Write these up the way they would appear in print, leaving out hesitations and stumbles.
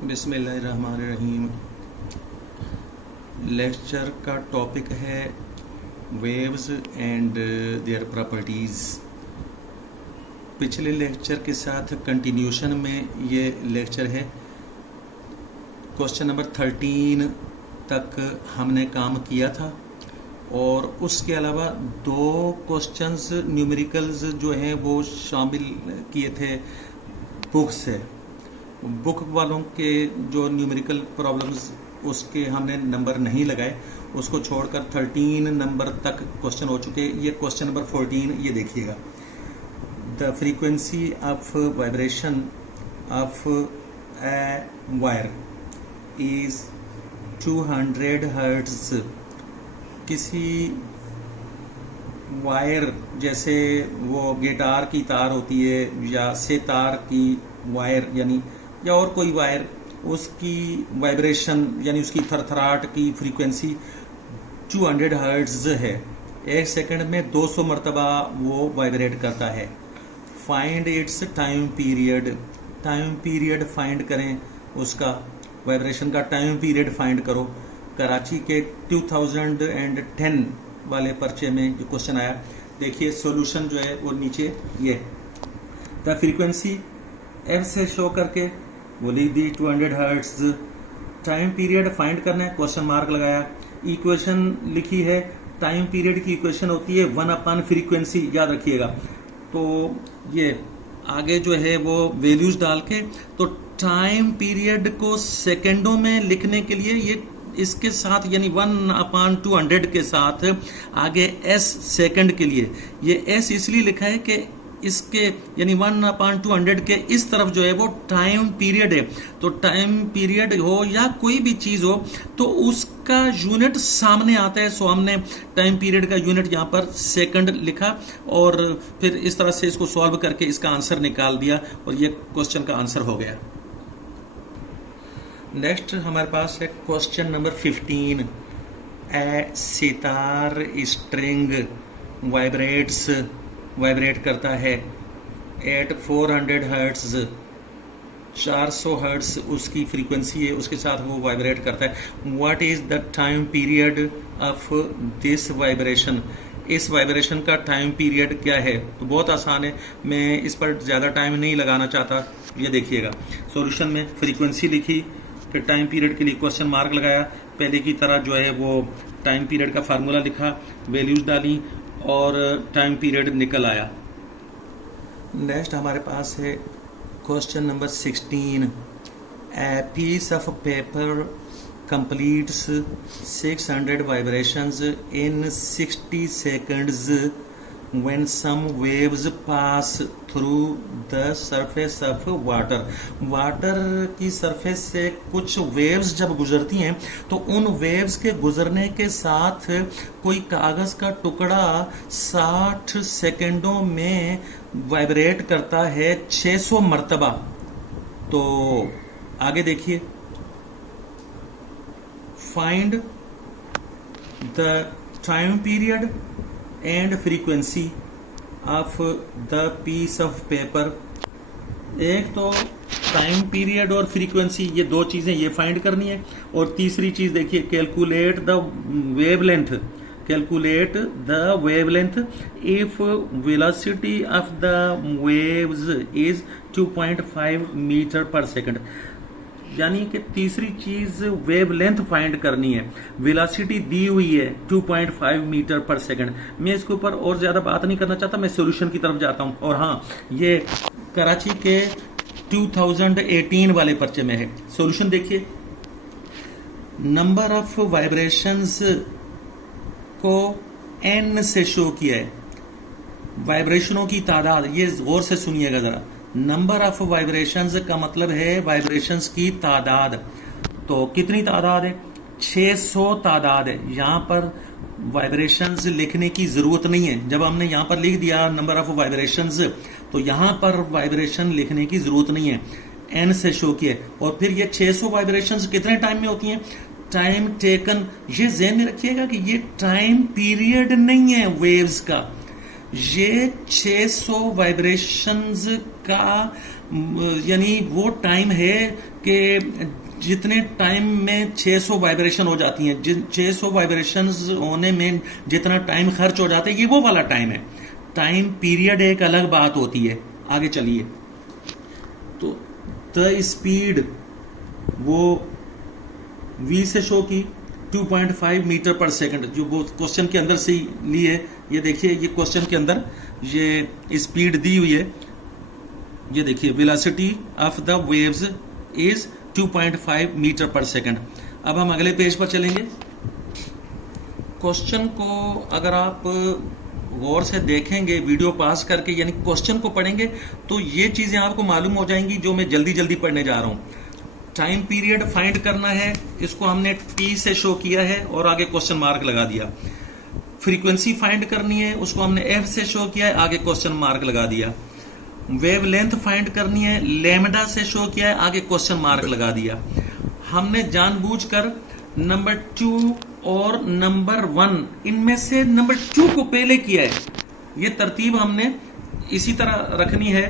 बिस्मिल्लाहिर्रहमानिर्रहीम। लेक्चर का टॉपिक है वेव्स एंड देयर प्रॉपर्टीज़। पिछले लेक्चर के साथ कंटिन्यूशन में ये लेक्चर है। क्वेश्चन नंबर 13 तक हमने काम किया था और उसके अलावा दो क्वेश्चंस न्यूमेरिकल्स जो हैं वो शामिल किए थे बुक से। बुक वालों के जो न्यूमेरिकल प्रॉब्लम्स उसके हमने नंबर नहीं लगाए, उसको छोड़कर 13 नंबर तक क्वेश्चन हो चुके। ये क्वेश्चन नंबर 14 ये देखिएगा। The frequency of vibration of a wire is 200 hertz. किसी वायर जैसे वो गिटार की तार होती है या सितार की वायर यानी या और कोई वायर, उसकी वाइब्रेशन यानी उसकी थरथराहट की फ्रीक्वेंसी 200 हर्ट्ज है। एक सेकंड में 200 मरतबा वो वाइब्रेट करता है। Find its time period. Time period find करें, उसका वाइब्रेशन का टाइम पीरियड फाइंड करो। कराची के 2010 वाले पर्चे में जो क्वेश्चन आया, देखिए सॉल्यूशन जो है वो नीचे ये द फ्रीक्वेंसी एफ से शो करके वो लिख दी 200 हर्ट्ज। टाइम पीरियड फाइंड करना है, क्वेश्चन मार्क लगाया। इक्वेशन लिखी है, टाइम पीरियड की इक्वेशन होती है 1 फ्रीक्वेंसी, याद रखिएगा। तो ये आगे जो है वो वैल्यूज डाल के, तो टाइम पीरियड को सेकेंडों में लिखने के लिए ये इसके साथ यानी 1/200 के साथ आगे एस सेकंड के लिए, ये एस इसलिए लिखा है कि इसके यानी 1/200 के इस तरफ जो है वो टाइम पीरियड है। तो टाइम पीरियड हो या कोई भी चीज हो तो उसका यूनिट सामने आता है। सो हमने टाइम पीरियड का यूनिट यहाँ पर सेकंड लिखा और फिर इस तरह से इसको सॉल्व करके इसका आंसर निकाल दिया और ये क्वेश्चन का आंसर हो गया। नेक्स्ट हमारे पास है क्वेश्चन नंबर 15। ए सितार स्ट्रिंग वाइब्रेट करता है एट 400 हर्ट्ज। 400 हर्ट्ज उसकी फ्रीक्वेंसी है, उसके साथ वो वाइब्रेट करता है। What is the time period of this vibration. इस वाइब्रेशन का टाइम पीरियड क्या है? तो बहुत आसान है, मैं इस पर ज़्यादा टाइम नहीं लगाना चाहता। ये देखिएगा, सॉल्यूशन में फ्रीक्वेंसी लिखी, फिर टाइम पीरियड के लिए क्वेश्चन मार्क लगाया। पहले की तरह जो है वो टाइम पीरियड का फार्मूला लिखा, वैल्यूज डाली और टाइम पीरियड निकल आया। नेक्स्ट हमारे पास है question number 16। A piece of paper completes 600 vibrations in 60 seconds when some waves pass through the surface of water। Water की सरफेस से कुछ वेव्स जब गुजरती हैं तो उन वेव्स के गुजरने के साथ कोई कागज का टुकड़ा 60 सेकंडों में वाइब्रेट करता है 600 मरतबा। तो आगे देखिए, find the time period and frequency of the piece of paper. एक तो टाइम पीरियड और फ्रीक्वेंसी, ये दो चीजें ये फाइंड करनी है। और तीसरी चीज देखिए, calculate the wavelength. Calculate the wavelength if velocity of the waves is 2.5 metre per second. यानी कि तीसरी चीज वेवलेंथ फाइंड करनी है। वेलोसिटी दी हुई है 2.5 मीटर पर सेकंड। मैं इसके ऊपर और ज्यादा बात नहीं करना चाहता, मैं सॉल्यूशन की तरफ जाता हूं। और हाँ, ये कराची के 2018 वाले पर्चे में है। सॉल्यूशन देखिए, नंबर ऑफ वाइब्रेशंस को n से शो किया है, वाइब्रेशनों की तादाद। ये गौर से सुनिएगा जरा। नंबर ऑफ वाइब्रेशंस का मतलब है वाइब्रेशंस की तादाद। तो कितनी तादाद है? 600 तादाद है। यहां पर वाइब्रेशंस लिखने की जरूरत नहीं है। जब हमने यहां पर लिख दिया नंबर ऑफ वाइब्रेशंस, तो यहां पर वाइब्रेशन लिखने की जरूरत नहीं है, n से शो किया। और फिर ये 600 वाइब्रेशंस कितने टाइम में होती हैं? Time taken. ये ध्यान में रखिएगा कि ये टाइम पीरियड नहीं है वेव्स का, ये 600 वाइब्रेशंस का यानी वो टाइम है कि जितने टाइम में 600 वाइब्रेशन हो जाती हैं, जिन 600 वाइब्रेशंस होने में जितना टाइम खर्च हो जाता है, ये वो वाला टाइम है। टाइम पीरियड एक अलग बात होती है। आगे चलिए, तो द स्पीड वो v से शो की 2.5 मीटर पर सेकंड, जो वो क्वेश्चन के अंदर से लिए। ये देखिए, ये क्वेश्चन के अंदर ये स्पीड दी हुई है। ये देखिए, velocity of the waves is 2.5 metre per second. अब हम अगले पेज पर चलेंगे। क्वेश्चन को अगर आप गौर से देखेंगे, वीडियो पास करके, यानी क्वेश्चन को पढ़ेंगे, तो ये चीजें आपको मालूम हो जाएंगी जो मैं जल्दी जल्दी पढ़ने जा रहा हूं। टाइम पीरियड फाइंड करना है, इसको हमने टी से शो किया है और आगे क्वेश्चन मार्क लगा दिया। फ्रीक्वेंसी फाइंड करनी है, उसको हमने एफ से शो किया है, आगे क्वेश्चन मार्क लगा दिया। वेव लेंथ फाइंड करनी है, लैम्डा से शो किया है, आगे क्वेश्चन मार्क लगा दिया। हमने जानबूझकर नंबर 2 और नंबर 1, इनमें से नंबर 2 को पहले किया है। ये तरतीब हमने इसी तरह रखनी है,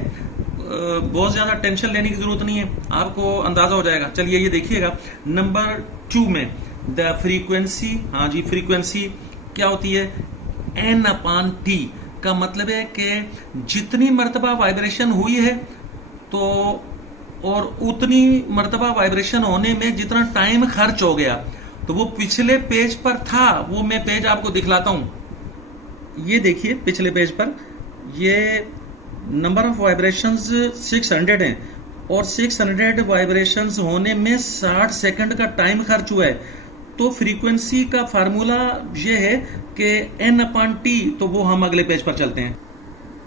बहुत ज्यादा टेंशन लेने की जरूरत नहीं है, आपको अंदाजा हो जाएगा। चलिए ये देखिएगा, नंबर 2 में द फ्रीक्वेंसी, हाँ जी, फ्रीक्वेंसी क्या होती है, n/t का मतलब है कि जितनी मर्तबा वाइब्रेशन हुई है तो और उतनी मर्तबा वाइब्रेशन होने में जितना टाइम खर्च हो गया। तो वो पिछले पेज पर था, वो मैं पेज आपको दिखलाता हूं। ये देखिए, पिछले पेज पर ये नंबर ऑफ वाइब्रेशंस 600 हैं और 600 वाइब्रेशंस होने में 60 सेकंड का टाइम खर्च हुआ है। तो फ्रीक्वेंसी का फार्मूला ये है कि n/t, तो वो हम अगले पेज पर चलते हैं।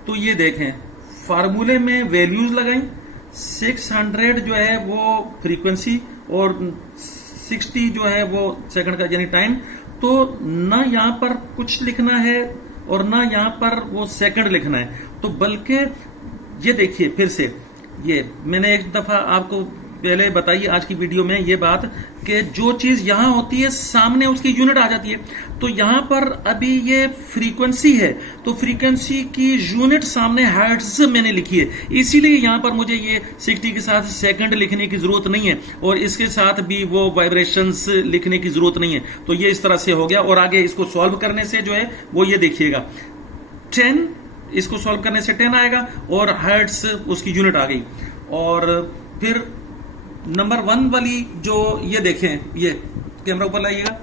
तो ये देखें, फार्मूले में वैल्यूज लगाई, 600 जो है वो फ्रीक्वेंसी और 60 जो है वो सेकंड का यानी टाइम। तो ना यहां पर कुछ लिखना है और ना यहां पर वो सेकंड लिखना है, तो बल्कि ये देखिए, फिर से ये मैंने एक दफा आपको पहले बताई आज की वीडियो में ये बात कि जो चीज यहां होती है सामने उसकी यूनिट आ जाती है। तो यहां पर अभी ये फ्रीक्वेंसी है, तो फ्रीक्वेंसी की यूनिट सामने हर्ट्ज मैंने लिखी है, इसीलिए यहां पर मुझे ये 60 के साथ सेकंड लिखने की जरूरत नहीं है और इसके साथ भी वो वाइब्रेशंस लिखने की जरूरत नहीं है। तो ये इस तरह से हो गया। और आगे इसको सॉल्व करने से जो है वो ये देखिएगा, 10, इसको सॉल्व करने से 10 आएगा और हर्ट्ज उसकी यूनिट आ गई। और फिर नंबर 1 वाली जो ये देखें, ये कैमरा ऊपर लाइएगा,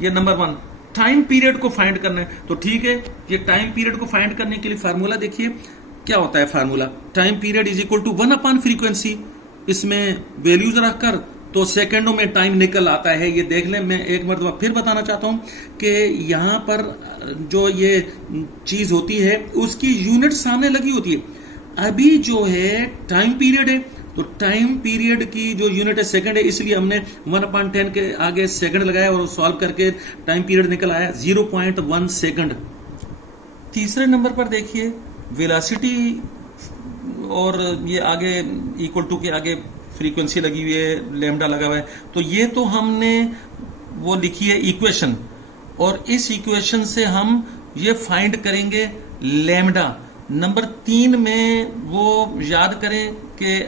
ये नंबर 1 टाइम पीरियड को फाइंड करना है। तो ठीक है, ये टाइम पीरियड को फाइंड करने के लिए फार्मूला देखिए क्या होता है। Formula time period is equal to 1/फ्रीक्वेंसी, इसमें वैल्यूज रखकर तो सेकंडों में टाइम निकल आता है। ये देख लें, मैं एक मरतबा फिर बताना चाहता हूं कि यहां पर जो ये चीज होती है उसकी यूनिट सामने लगी होती है। अभी जो है टाइम पीरियड है, तो टाइम पीरियड की जो यूनिट है सेकंड है, इसलिए हमने 1/10 के आगे सेकंड लगाया और सॉल्व करके टाइम पीरियड निकल आया 0.1 सेकंड। तीसरे नंबर पर देखिए, वेलोसिटी और ये आगे इक्वल टू के आगे फ्रीक्वेंसी लगी हुई है, लैम्डा लगा हुआ है। तो ये तो हमने वो लिखी है इक्वेशन, और इस इक्वेशन से हम ये फाइंड करेंगे लैम्डा। नंबर 3 में वो याद करें कि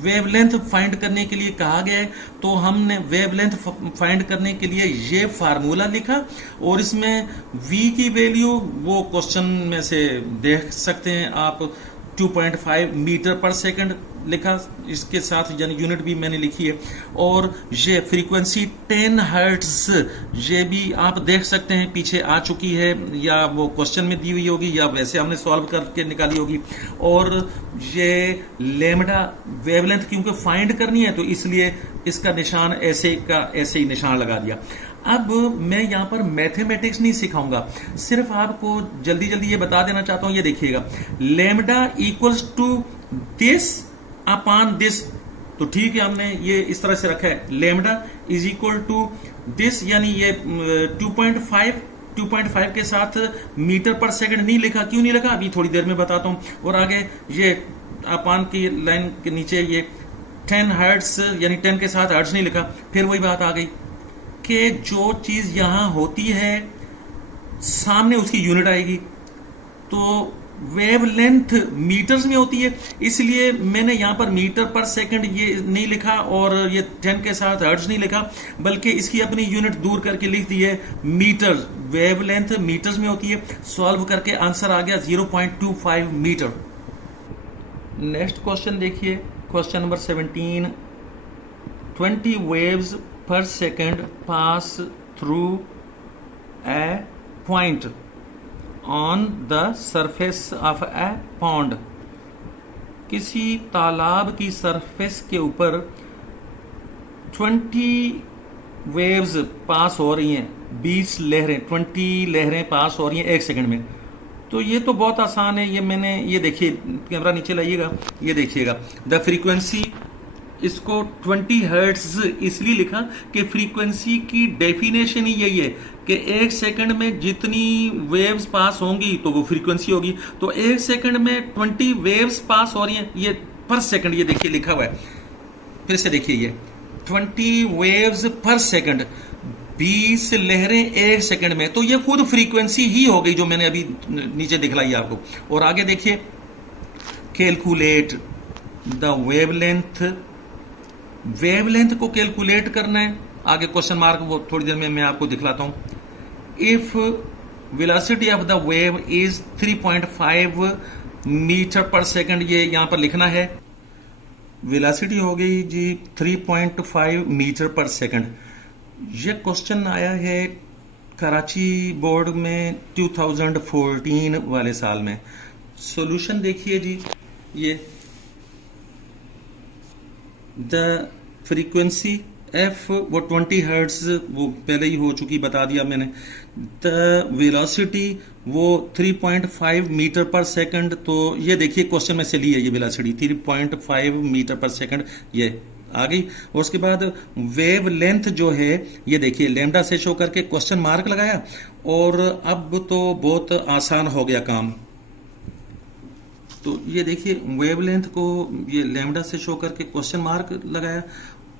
वेवलेंथ फाइंड करने के लिए कहा गया है, तो हमने वेवलेंथ फाइंड करने के लिए ये फार्मूला लिखा और इसमें v की वैल्यू वो क्वेश्चन में से देख सकते हैं आप, 2.5 मीटर पर सेकंड लिखा, इसके साथ यानी यूनिट भी मैंने लिखी है। और ये फ्रीक्वेंसी 10 हर्ट्ज, ये भी आप देख सकते हैं पीछे आ चुकी है, या वो क्वेश्चन में दी हुई होगी या वैसे हमने सॉल्व करके निकाली होगी। और ये लैम्डा वेवलेंथ क्योंकि फाइंड करनी है, तो इसलिए इसका निशान ऐसे का ऐसे ही निशान लगा दिया। अब मैं यहां पर मैथमेटिक्स नहीं सिखाऊंगा, सिर्फ आपको जल्दी जल्दी ये बता देना चाहता हूं। ये देखिएगा, lambda equals to this upon this, तो ठीक है, हमने ये इस तरह से रखा है, lambda is equal to this, यानी ये 2.5 के साथ मीटर पर सेकंड नहीं लिखा। क्यों नहीं लिखा, अभी थोड़ी देर में बताता हूं। और आगे ये अपॉन की लाइन के नीचे ये 10 हर्ट्ज, यानी 10 के साथ हर्ट्ज नहीं लिखा। फिर वही बात आ गई कि जो चीज यहां होती है सामने उसकी यूनिट आएगी। तो वेवलेंथ मीटर्स में होती है, इसलिए मैंने यहां पर मीटर पर सेकंड ये नहीं लिखा और ये 10 के साथ हर्ट्ज नहीं लिखा, बल्कि इसकी अपनी यूनिट दूर करके लिख दी है मीटर। वेवलेंथ मीटर्स में होती है। सॉल्व करके आंसर आ गया 0.25 मीटर। नेक्स्ट क्वेश्चन देखिए, question number 17। 20 waves per second pass through a point on the surface of a pond। किसी तालाब की सरफेस के ऊपर 20 वेव्स पास हो रही हैं, 20 लहरें, 20 लहरें पास हो रही हैं 1 सेकंड में। तो ये तो बहुत आसान है, ये मैंने, ये देखिए, कैमरा नीचे लाइएगा, ये देखिएगा। द फ्रीक्वेंसी, इसको 20 हर्ट्ज इसलिए लिखा कि फ्रीक्वेंसी की डेफिनेशन ही यही है कि 1 सेकंड में जितनी वेव्स पास होंगी तो वो फ्रीक्वेंसी होगी। तो 1 सेकंड में 20 वेव्स पास हो रही हैं, ये पर सेकंड, ये देखिए लिखा हुआ है, फिर से देखिए, ये 20 वेव्स पर सेकंड, 20 लहरें 1 सेकंड में, तो ये खुद फ्रीक्वेंसी ही हो गई जो मैंने अभी नीचे दिखलाई आपको। और आगे देखिए, कैलकुलेट द वेवलेंथ, वेवलेंथ को कैलकुलेट करना है। आगे क्वेश्चन मार्क वो थोड़ी देर में मैं आपको दिखलाता हूं। If velocity of the wave is 3.5 metre per second, ये यहां पर लिखना है। वेलोसिटी हो गई जी 3.5 मीटर पर सेकंड। ये क्वेश्चन आया है कराची बोर्ड में 2014 वाले साल में। सॉल्यूशन देखिए जी, ये द फ्रीक्वेंसी एफ वो 20 हर्ट्ज वो पहले ही हो चुकी, बता दिया मैंने। द वेलोसिटी वो 3.5 मीटर पर सेकंड, तो ये देखिए क्वेश्चन में से ली है ये वेलोसिटी 3.5 मीटर पर सेकंड, ये आ गई। और उसके बाद वेव लेंथ जो है, ये देखिए लैम्डा से शो करके क्वेश्चन मार्क लगाया, और अब तो बहुत आसान हो गया काम। तो ये देखिए वेवलेंथ को ये लैम्डा से शो करके क्वेश्चन मार्क लगाया।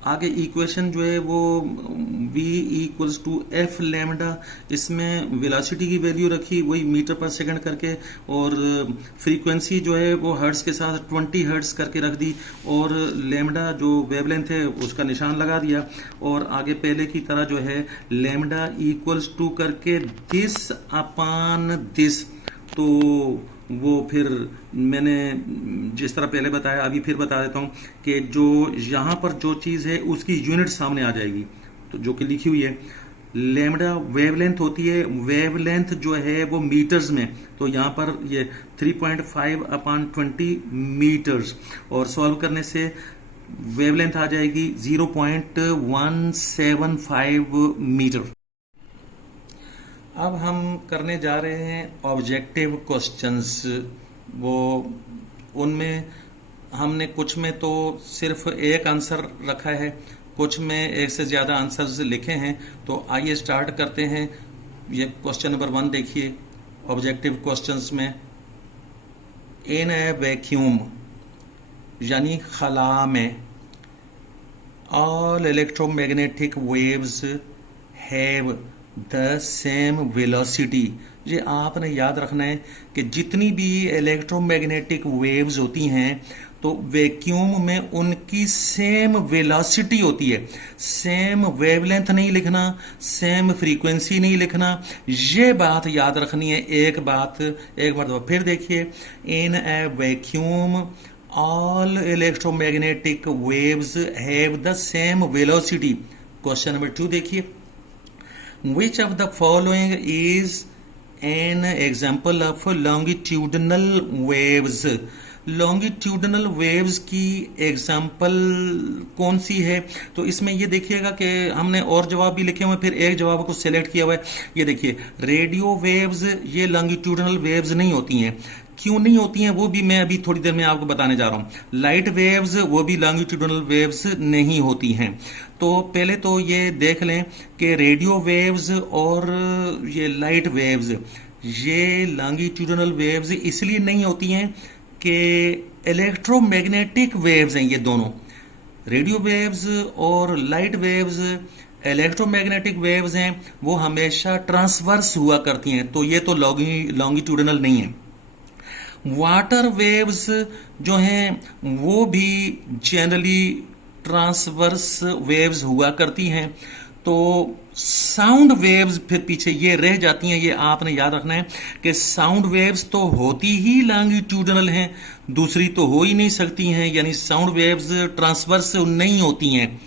आगे इक्वेशन जो है वो v equals to f lambda, इसमें वेलोसिटी की वैल्यू रखी वही मीटर पर सेकंड करके, और फ्रीक्वेंसी जो है वो हर्ट्ज के साथ 20 हर्ट्ज करके रख दी, और लैम्डा जो वेवलेंथ है उसका निशान लगा दिया। और आगे पहले की तरह जो है लैम्डा इक्वल्स टू करके दिस अपान दिस, तो वो फिर मैंने जिस तरह पहले बताया अभी फिर बता देता हूं कि जो यहां पर जो चीज है उसकी यूनिट सामने आ जाएगी, तो जो कि लिखी हुई है लैम्डा वेवलेंथ होती है। वेवलेंथ जो है वो मीटर्स में, तो यहां पर ये 3.5 अपान 20 मीटर्स, और सॉल्व करने से वेवलेंथ आ जाएगी 0.175 मीटर। अब हम करने जा रहे हैं ऑब्जेक्टिव क्वेश्चंस। वो उनमें हमने कुछ में तो सिर्फ एक आंसर रखा है, कुछ में एक से ज्यादा आंसर्स लिखे हैं। तो आइए स्टार्ट करते हैं। ये क्वेश्चन नंबर 1 देखिए ऑब्जेक्टिव क्वेश्चंस में। इन ए वैक्यूम यानी खला में all electromagnetic waves have the same velocity. ये आपने याद रखना है कि जितनी भी इलेक्ट्रोमैग्नेटिक वेव्स होती हैं तो वैक्यूम में उनकी सेम वेलोसिटी होती है। सेम वेवलेंथ नहीं लिखना, सेम फ्रीक्वेंसी नहीं लिखना, ये बात याद रखनी है। एक बात फिर देखिए, in a vacuum all electromagnetic waves have the same velocity. Question number 2 देखिए, which of the following is an example of longitudinal waves। Longitudinal waves की एग्जाम्पल कौन सी है? तो इसमें ये देखिएगा कि हमने और जवाब भी लिखे हुए, फिर एक जवाब को सिलेक्ट किया हुआ है। ये देखिए रेडियो वेव्स ये लॉन्गिट्यूडनल वेव्स नहीं होती हैं। क्यों नहीं होती हैं वो भी मैं अभी थोड़ी देर में आपको बताने जा रहा हूं। लाइट वेव्स वो भी लॉन्गिट्यूडनल वेव्स नहीं होती हैं। तो पहले तो ये देख लें कि रेडियो वेव्स और ये लाइट वेव्स ये लॉन्गिट्यूडनल वेव्स इसलिए नहीं होती हैं कि इलेक्ट्रोमैग्नेटिक वेव्स हैं ये दोनों। रेडियो वेव्स और लाइट वेव्स इलेक्ट्रोमैग्नेटिक वेव्स हैं, वो हमेशा ट्रांसवर्स हुआ करती हैं, तो ये तो लॉन्गिट्यूडनल नहीं है। वाटर वेव्स जो हैं वो भी जनरली ट्रांसवर्स वेव्स हुआ करती हैं। तो साउंड वेव्स फिर पीछे ये रह जाती हैं। ये आपने याद रखना है कि साउंड वेव्स तो होती ही लॉन्गिट्यूडनल हैं, दूसरी तो हो ही नहीं सकती हैं, यानी साउंड वेव्स ट्रांसवर्स नहीं होती हैं।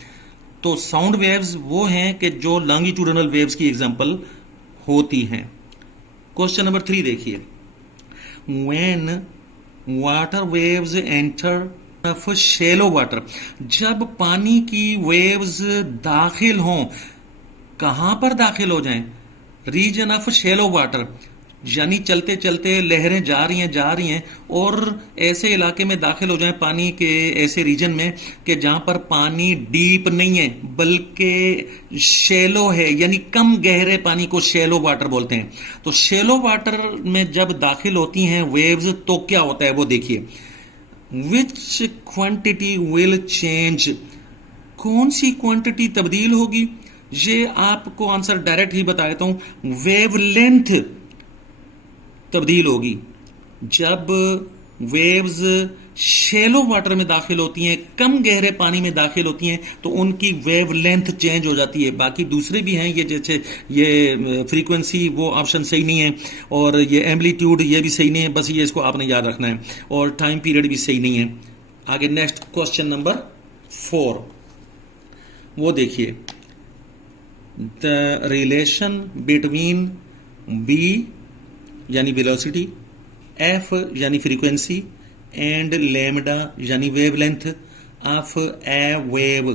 तो साउंड वेव्स वो हैं कि जो लॉन्गिट्यूडनल वेव्स की एग्जांपल होती हैं। क्वेश्चन नंबर 3 देखिए, when water waves enter of shallow water, जब पानी की वेव्स दाखिल हों, कहां पर दाखिल हो जाएं? रीजन ऑफ शैलो वाटर, यानी चलते चलते लहरें जा रही हैं और ऐसे इलाके में दाखिल हो जाएं, पानी के ऐसे रीजन में कि जहां पर पानी डीप नहीं है बल्कि शैलो है, यानी कम गहरे पानी को शैलो वाटर बोलते हैं। तो शैलो वाटर में जब दाखिल होती हैं वेव्स तो क्या होता है वो देखिए। विच क्वांटिटी विल चेंज, कौन सी क्वांटिटी तब्दील होगी? ये आपको आंसर डायरेक्ट ही बता देता हूं, वेवलेंथ तब्दील होगी। जब वेव्स शैलो वाटर में दाखिल होती हैं, कम गहरे पानी में दाखिल होती हैं, तो उनकी वेवलेंथ चेंज हो जाती है। बाकी दूसरे भी हैं, ये जैसे ये फ्रीक्वेंसी वो ऑप्शन सही नहीं है, और ये एम्पलीट्यूड ये भी सही नहीं है, बस ये इसको आपने याद रखना है, और टाइम पीरियड भी सही नहीं है। आगे नेक्स्ट क्वेश्चन नंबर 4 वो देखिए, द रिलेशन बिटवीन बी यानी वेलोसिटी, एफ यानी फ्रीक्वेंसी, एंड लैम्डा यानी वेवलेंथ ऑफ ए वेव,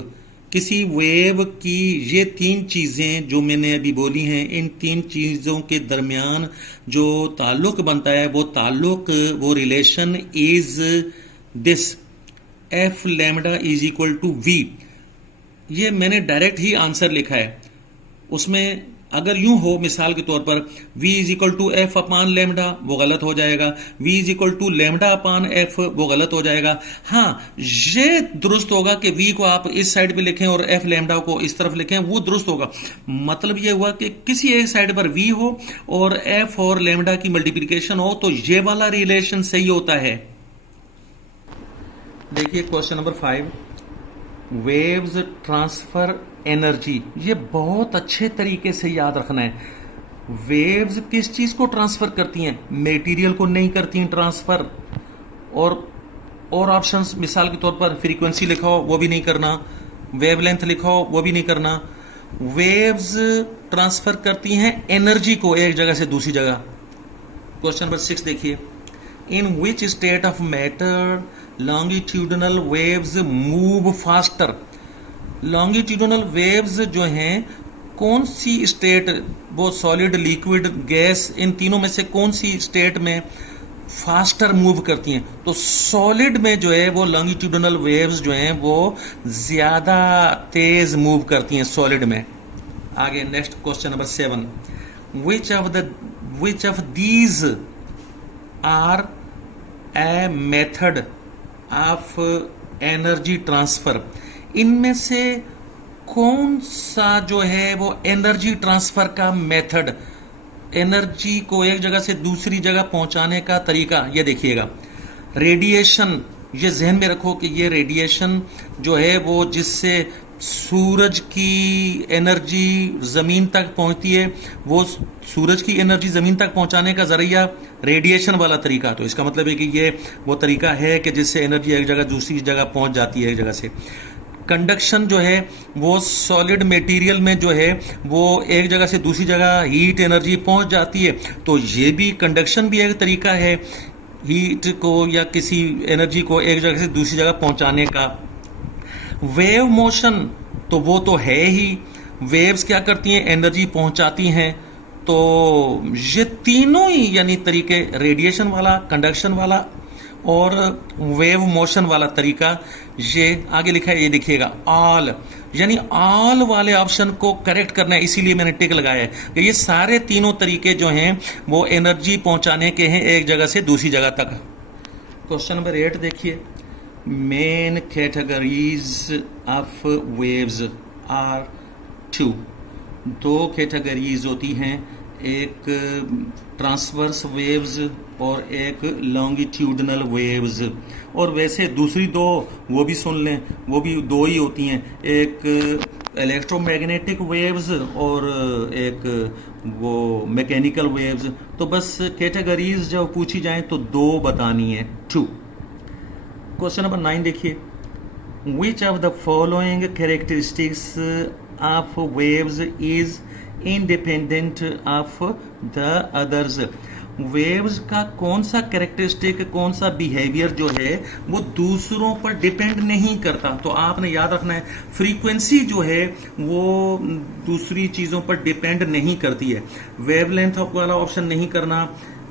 किसी वेव की ये 3 चीजें जो मैंने अभी बोली हैं, इन 3 चीजों के दरमियान जो ताल्लुक बनता है वो relation is this, f lambda is equal to v. ये मैंने डायरेक्ट ही आंसर लिखा है। उसमें अगर यूं हो मिसाल के तौर पर v is equal to f upon lambda, वो गलत हो जाएगा। v is equal to lambda upon f, वो गलत हो जाएगा। हाँ, ये दुरुस्त होगा कि v को आप इस साइड पे लिखें और f लेमडा को इस तरफ लिखें, वो दुरुस्त होगा। मतलब ये हुआ कि किसी एक साइड पर v हो और f और लेमडा की मल्टीप्लीकेशन हो, तो ये वाला रिलेशन सही होता है। देखिए question number 5, waves transfer energy, ये बहुत अच्छे तरीके से याद रखना है। वेव्स किस चीज को ट्रांसफर करती हैं? मटेरियल को नहीं करती हैं ट्रांसफर। और ऑप्शंस मिसाल के तौर पर फ्रीक्वेंसी लिखा हो वो भी नहीं करना, वेवलेंथ लिखा हो वो भी नहीं करना। वेव्स ट्रांसफर करती हैं एनर्जी को एक जगह से दूसरी जगह। क्वेश्चन नंबर 6 देखिए, in which state of matter longitudinal waves move faster. Longitudinal waves जो हैं कौन सी स्टेट, वो सॉलिड, लिक्विड, गैस, इन तीनों में से कौन सी स्टेट में फास्टर मूव करती हैं? तो सॉलिड में जो है वो लॉन्गिट्यूडनल वेव्स जो हैं वो ज्यादा तेज मूव करती हैं सॉलिड में। आगे next question number 7, which of these are a method of energy transfer, इनमें से कौन सा जो है वो एनर्जी ट्रांसफर का मेथड, एनर्जी को एक जगह से दूसरी जगह पहुंचाने का तरीका? ये देखिएगा, रेडिएशन, ये जहन में रखो कि ये रेडिएशन जो है वो जिससे सूरज की एनर्जी जमीन तक पहुंचती है, वो सूरज की एनर्जी जमीन तक पहुंचाने का जरिया रेडिएशन वाला तरीका। तो इसका मतलब है कि ये वो तरीका है कि जिससे एनर्जी एक जगह दूसरी जगह पहुंच जाती है एक जगह से। कंडक्शन जो है वो सॉलिड मटेरियल में जो है वो एक जगह से दूसरी जगह हीट एनर्जी पहुंच जाती है, तो ये भी कंडक्शन भी एक तरीका है हीट को या किसी एनर्जी को एक जगह से दूसरी जगह पहुंचाने का। वेव मोशन तो वो तो है ही, वेव्स क्या करती हैं? एनर्जी पहुंचाती हैं। तो ये तीनों ही यानी तरीके, रेडिएशन वाला, कंडक्शन वाला और वेव मोशन वाला तरीका, ये आगे लिखा है, ये देखिएगा ऑल, यानी ऑल वाले ऑप्शन को करेक्ट करना है, इसीलिए मैंने टिक लगाया है कि ये सारे तीनों तरीके जो हैं वो एनर्जी पहुंचाने के हैं एक जगह से दूसरी जगह तक। क्वेश्चन नंबर 8 देखिए, main categories of waves are 2, 2 categories होती हैं, एक ट्रांसवर्स वेव्स और एक लॉन्गिट्यूडनल वेव्स। और वैसे दूसरी दो वो भी सुन लें, वो भी दो ही होती हैं, एक इलेक्ट्रोमैग्नेटिक वेव्स और एक वो मैकेनिकल वेव्स। तो बस कैटेगरीज जब पूछी जाएं तो दो बतानी है, 2। क्वेश्चन नंबर 9 देखिए, which of the following characteristics of waves is independent of the others. Waves का कौन सा कैरेक्टरिस्टिक, कौन सा बिहेवियर जो है वो दूसरों पर डिपेंड नहीं करता। तो आपने याद रखना है, फ्रीक्वेंसी जो है वो दूसरी चीजों पर डिपेंड नहीं करती है। वेवलेंथ वाला ऑप्शन नहीं करना,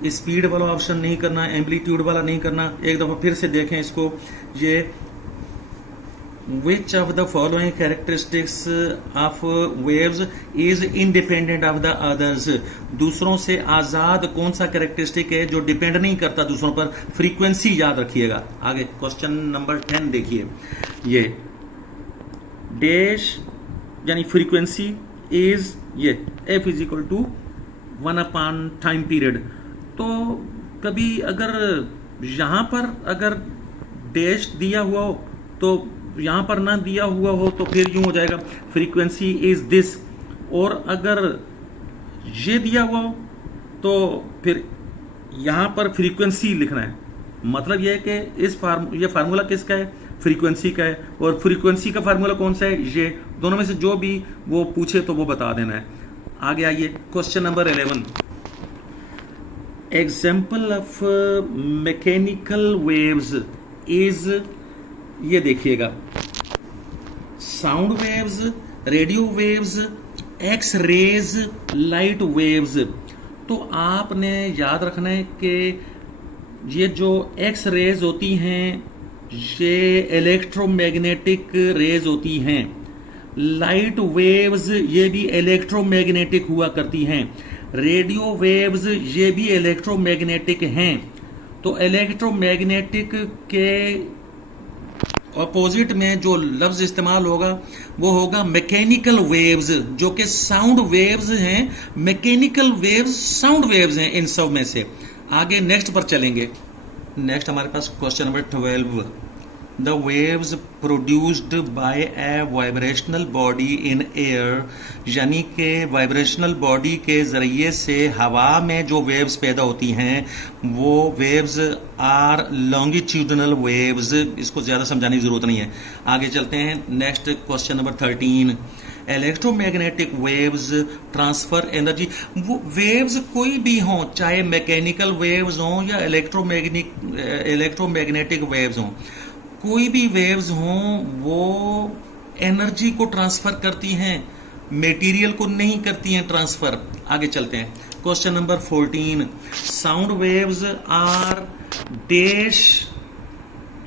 स्पीड वाला ऑप्शन नहीं करना, एम्पलीट्यूड वाला नहीं करना। एक दफा फिर से देखें इसको, ये which of the following characteristics of waves is independent of the others। दूसरों से आजाद कौन सा कैरेक्टरिस्टिक है जो डिपेंड नहीं करता दूसरों पर। फ्रीक्वेंसी याद रखिएगा। आगे क्वेश्चन नंबर 10 देखिए, ये डैश यानी फ्रीक्वेंसी इज ये f is equal to 1 time period. तो कभी अगर यहां पर अगर डैश दिया हुआ हो तो यहां पर ना दिया हुआ हो तो फिर यूं हो जाएगा, फ्रीक्वेंसी इज दिस। और अगर ये दिया हुआ हो तो फिर यहां पर फ्रीक्वेंसी लिखना है। मतलब यह है कि ये फार्मूला किसका है, फ्रीक्वेंसी का है। और फ्रीक्वेंसी का फार्मूला कौन सा है, ये। दोनों में से जो भी वो पूछे तो वो बता देना है। आगे आइए, question number 11, example of mechanical waves is, ये देखिएगा, sound waves, radio waves, X rays, light waves. तो आपने याद रखना है कि ये जो एक्स रेज होती हैं ये इलेक्ट्रोमैग्नेटिक रेज होती हैं। लाइट वेव्स ये भी इलेक्ट्रोमैग्नेटिक हुआ करती हैं। रेडियो वेव्स ये भी इलेक्ट्रोमैग्नेटिक हैं। तो इलेक्ट्रोमैग्नेटिक के अपोजिट में जो लफ्ज इस्तेमाल होगा वो होगा मैकेनिकल वेव्स, जो कि साउंड वेव्स हैं। मैकेनिकल वेव्स साउंड वेव्स हैं इन सब में से। आगे नेक्स्ट पर चलेंगे। नेक्स्ट हमारे पास question number 12, the waves produced by a vibrational body in air, यानी कि वाइब्रेशनल बॉडी के जरिए से हवा में जो वेव्स पैदा होती हैं वो वेव्स आर लॉन्गिट्यूडनल वेव्स। इसको ज्यादा समझाने की जरूरत नहीं है। आगे चलते हैं, next question number 13, electromagnetic waves transfer energy. वो वेव्स कोई भी हों, चाहे मैकेनिकल वेव्स हों या इलेक्ट्रोमैग्नेटिक वेव्स हों, कोई भी वेव्स हों वो एनर्जी को ट्रांसफर करती हैं, मटेरियल को नहीं करती हैं ट्रांसफर। आगे चलते हैं, question number 14, sound waves are dash.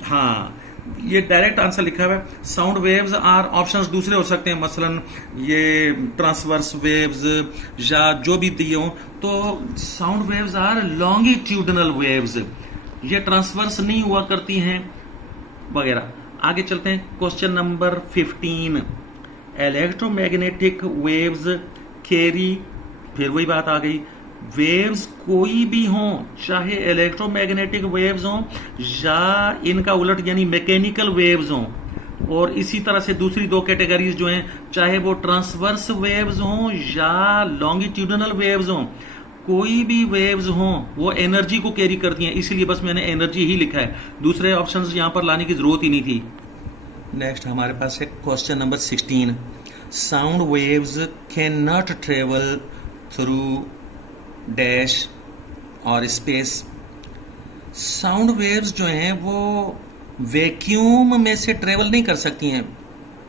हाँ, ये डायरेक्ट आंसर लिखा हुआ है। साउंड वेव्स आर, ऑप्शंस दूसरे हो सकते हैं, मसलन ये ट्रांसवर्स वेव्स या जो भी दिए हों। तो sound waves are longitudinal waves, ये ट्रांसवर्स नहीं हुआ करती हैं वगैरह। आगे चलते हैं, क्वेश्चन नंबर 15, इलेक्ट्रोमैग्नेटिक वेव्स कैरी, फिर वही बात आ गई, वेव्स कोई भी हों, चाहे इलेक्ट्रोमैग्नेटिक वेव्स हों या इनका उलट यानी मैकेनिकल वेव्स हों। और इसी तरह से दूसरी दो कैटेगरीज जो हैं, चाहे वो ट्रांसवर्स वेव्स हों या लॉन्गिट्यूडनल वेव्स हों, कोई भी वेव्स हों वो एनर्जी को कैरी करती हैं। इसलिए बस मैंने एनर्जी ही लिखा है, दूसरे ऑप्शंस यहां पर लाने की जरूरत ही नहीं थी। नेक्स्ट हमारे पास है question number 16, sound waves can not travel through dash और स्पेस। साउंड वेव्स जो हैं वो वैक्यूम में से ट्रेवल नहीं कर सकती हैं।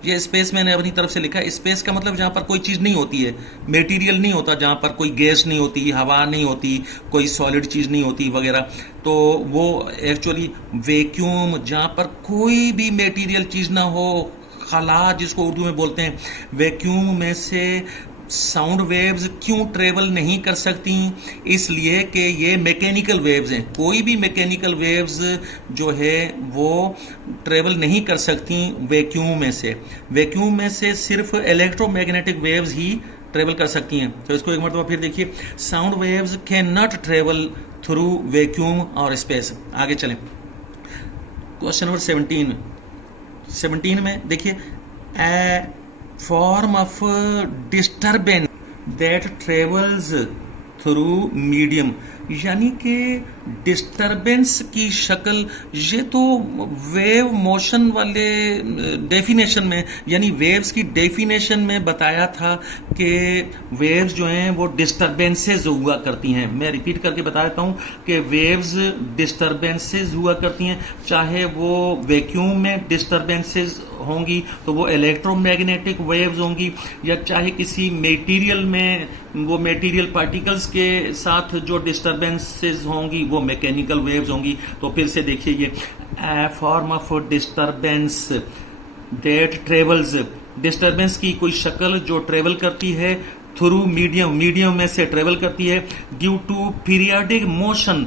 ये स्पेस मैंने अपनी तरफ से लिखा है। स्पेस का मतलब जहां पर कोई चीज नहीं होती है, मटेरियल नहीं होता, जहां पर कोई गैस नहीं होती, हवा नहीं होती, कोई सॉलिड चीज नहीं होती वगैरह, तो वो एक्चुअली वैक्यूम, जहां पर कोई भी मटेरियल चीज ना हो, खला जिसको उर्दू में बोलते हैं, वैक्यूम में से साउंड वेव्स क्यों ट्रेवल नहीं कर सकती? इसलिए कि ये मैकेनिकल वेव्स हैं। कोई भी मैकेनिकल वेव्स जो है वो ट्रेवल नहीं कर सकती वैक्यूम में से। वैक्यूम में से सिर्फ इलेक्ट्रोमैग्नेटिक वेव्स ही ट्रेवल कर सकती हैं। तो इसको एक मरतबा फिर देखिए, sound waves can not travel through vacuum और स्पेस। आगे चलें, क्वेश्चन नंबर 17 में देखिए, a form of disturbance that travels through medium, यानी कि डिस्टरबेंस की शक्ल, ये तो वेव मोशन वाले डेफिनेशन में, यानी वेव्स की डेफिनेशन में बताया था कि वेव्स जो हैं वो डिस्टरबेंसेस हुआ करती हैं। मैं रिपीट करके बता देता हूं कि वेव्स डिस्टरबेंसेस हुआ करती हैं, चाहे वो वैक्यूम में डिस्टरबेंसेस होंगी तो वो इलेक्ट्रोमैग्नेटिक वेव्स होंगी, या चाहे किसी मेटीरियल में वो मेटीरियल पार्टिकल्स के साथ जो डिस्टरबेंसेस होंगी वो मैकेनिकल वेव्स होंगी। तो फिर से देखिए, ये a form of disturbance that travels, disturbance की कोई शक्ल जो ट्रेवल करती है थ्रू मीडियम, मीडियम में से ट्रेवल करती है, due to periodic motion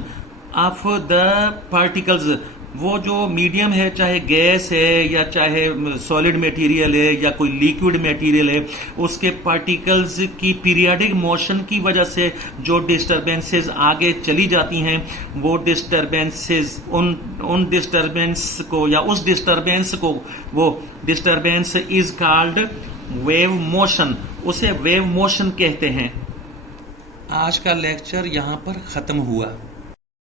of the particles. वो जो मीडियम है, चाहे गैस है या चाहे सॉलिड मटेरियल है या कोई लिक्विड मटेरियल है, उसके पार्टिकल्स की पीरियडिक मोशन की वजह से जो डिस्टरबेंसेस आगे चली जाती हैं, वो डिस्टरबेंसेस उन डिस्टरबेंस को या उस डिस्टरबेंस को, वो disturbance is called wave motion, उसे वेव मोशन कहते हैं। आज का लेक्चर यहां पर खत्म हुआ।